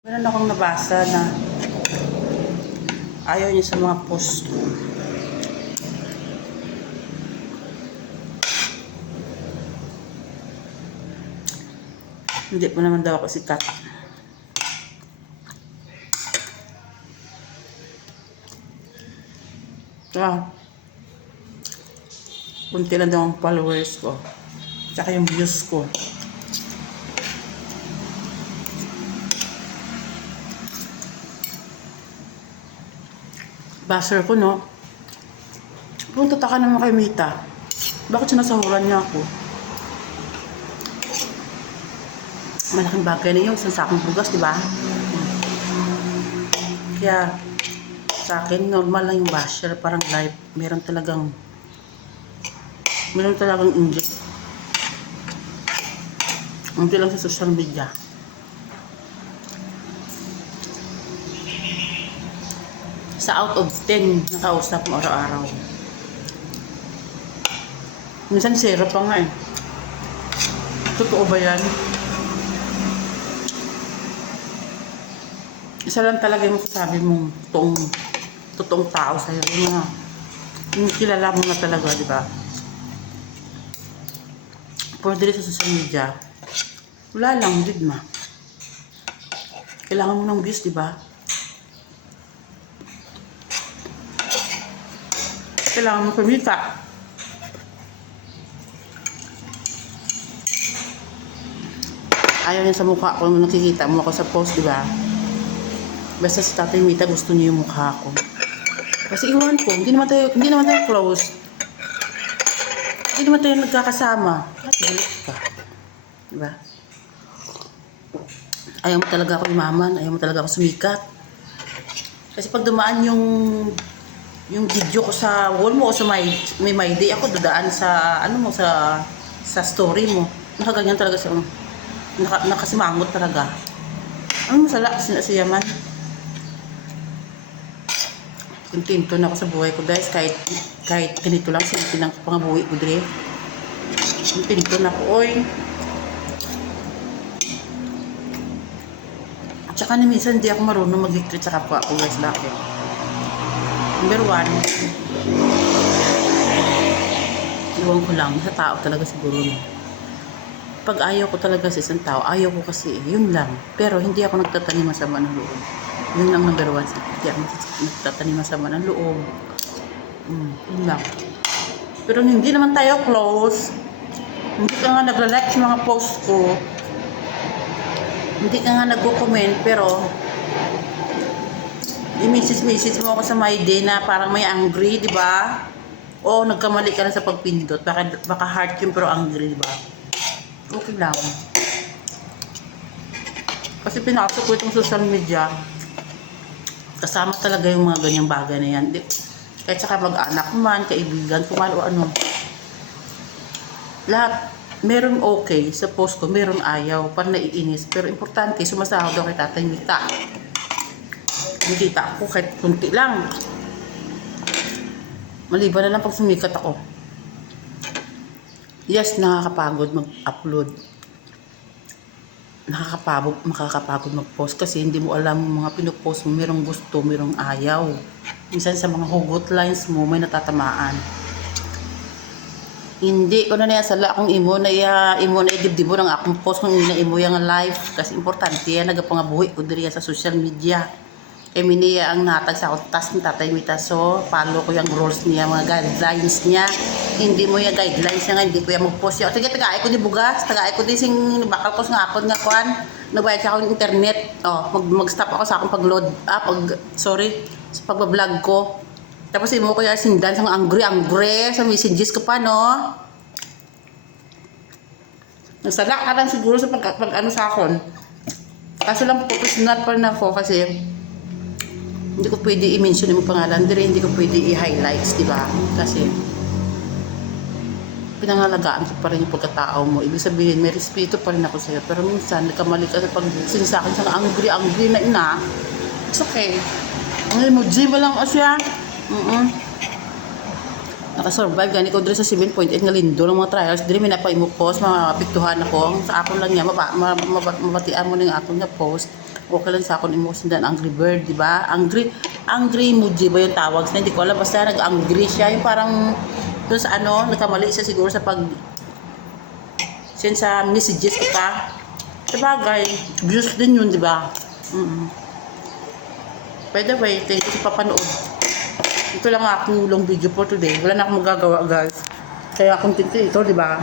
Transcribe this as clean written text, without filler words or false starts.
Meron akong nabasa na ayaw niya sa mga post ko. Hindi pa naman daw ako sikat. Kunti lang daw ang followers ko. Tsaka yung views ko. Baser ko, no? Kung tataka naman kay Mita, bakit sinasahuran niya ako? Malaking bagay na yun, isang sakong bugas, di ba? Kaya, sa akin, normal lang yung basher, parang live. Meron talagang inject. Hindi lang sa social media. Sa out of 10 nakausap mo araw-araw. Minsan 0 pa nga eh. Totoo ba yan? Isa lang talaga yung masasabi mong totoong tao sa'yo. Yung kilala mo na talaga, di ba? Pero dito sa social media, wala lang, digma. Kailangan mo ng views, di ba? Kailangan mo kumita. Ayaw niya sa mukha ko, nakikita mo ako sa post, di ba? Basta si Tatay Mita gusto niya yung mukha ko. Kasi iwan ko, hindi naman tayo close. Hindi naman tayo nagkakasama. Kasi galit ka. Di ba? Ayaw mo talaga ako umaman, ayaw mo talaga ako sumikat. Kasi pag dumaan yung video ko sa wall mo o sa may day ako dadaan sa sa story mo. Nakaganyan talaga siya. Nakasimangot talaga. Ano masala siya man. Kontento na ako sa buhay ko, guys, kahit ganito lang simple lang pangabuhi ko dire. Kontento na ako, oy. At saka na minsan hindi ako marunong mag-retreat sa kapwa ko, guys, bakit? Number 1, iwan ko lang, sa tao talaga siguro. Pag ayaw ko talaga sa isang tao, ayaw ko kasi, yun lang. Pero hindi ako nagtatanim masama ng loob. Yun lang number 1, hindi ako nagtatanim masama ng loob. Yun lang. Pero hindi naman tayo close. Hindi ka nga nag-like sa mga post ko. Hindi ka nga nag-comment, pero i-message mo ako sa my day na parang may angry, di ba? O nagkamali ka na sa pagpindot. Baka heart yun pero angry, di ba? Okay lang. Kasi pinasok ko itong social media. Kasama talaga yung mga ganyang bagay na yan. Kahit saka mag-anak man, kaibigan, kung ano ano. Lahat. Meron okay sa post ko, meron ayaw, parang naiinis. Pero importante, sumasahod ako kay Tatay Mita. Nakita ako kahit kunti lang. Maliban na lang pag sumikat ako. Yes, nakakapagod mag-upload. Makakapagod mag-post kasi hindi mo alam yung mga pinupost mo, merong gusto, merong ayaw. Minsan sa mga hugot lines mo, may natatamaan. Hindi ko na sala akong imo na idibdib mo ng akong post kung ina imo yung live. Kasi importante yan, nagapangabuhi ko diriya sa social media. Kami niya ang natag sa kontas ni Tatay Mita. So, follow ko yung rules niya, mga guidelines niya. Hindi mo yung guidelines niya nga, hindi ko yung mag-post yun. Sige, tagaay ko di bugas, tagaay ko di sing bakal ko sa akon nga kuhan. Nagbayad siya akong internet. Mag-stop ako sa akong pag-load, sa pag-vlog ko. Tapos imo ko yung sindan sa angry sa messages ko pa, no? Nagsala ka lang siguro sa pag-ano sa akon. Kaso lang professional pa rin ako kasi hindi ko pwede i-mention yung pangalan, hindi ko pwede i-highlights, di ba? Kasi pinangalagaan ko pa rin yung pagkatao mo. Ibig sabihin, may respeto pa rin ako sa'yo. Pero minsan, nagkamali ka sa pag-sing sa akin sa angry na ina. It's okay. Ang emoji mo lang o siya. Nakasurvive gani ko dito sa 7.8 nga lindo ng mga trials. Dili may napay mo post, mapiktuhan ako. Sa ako lang niya, mabatian mo ng akong na post. Okay lang sa akong imo sindan angry bird, di ba? Angry emoji ba yung tawag sa hindi ko alam basta nag-angry siya yung parang doon sa ano, nagkamali siya siguro sa pag send sa messages ko pa. Sabagay, views din yun, di ba? By the way, thank you sa papanood. Ito lang ang aking long video for today. Wala na akong magagawa, guys. Kaya content ito, di ba?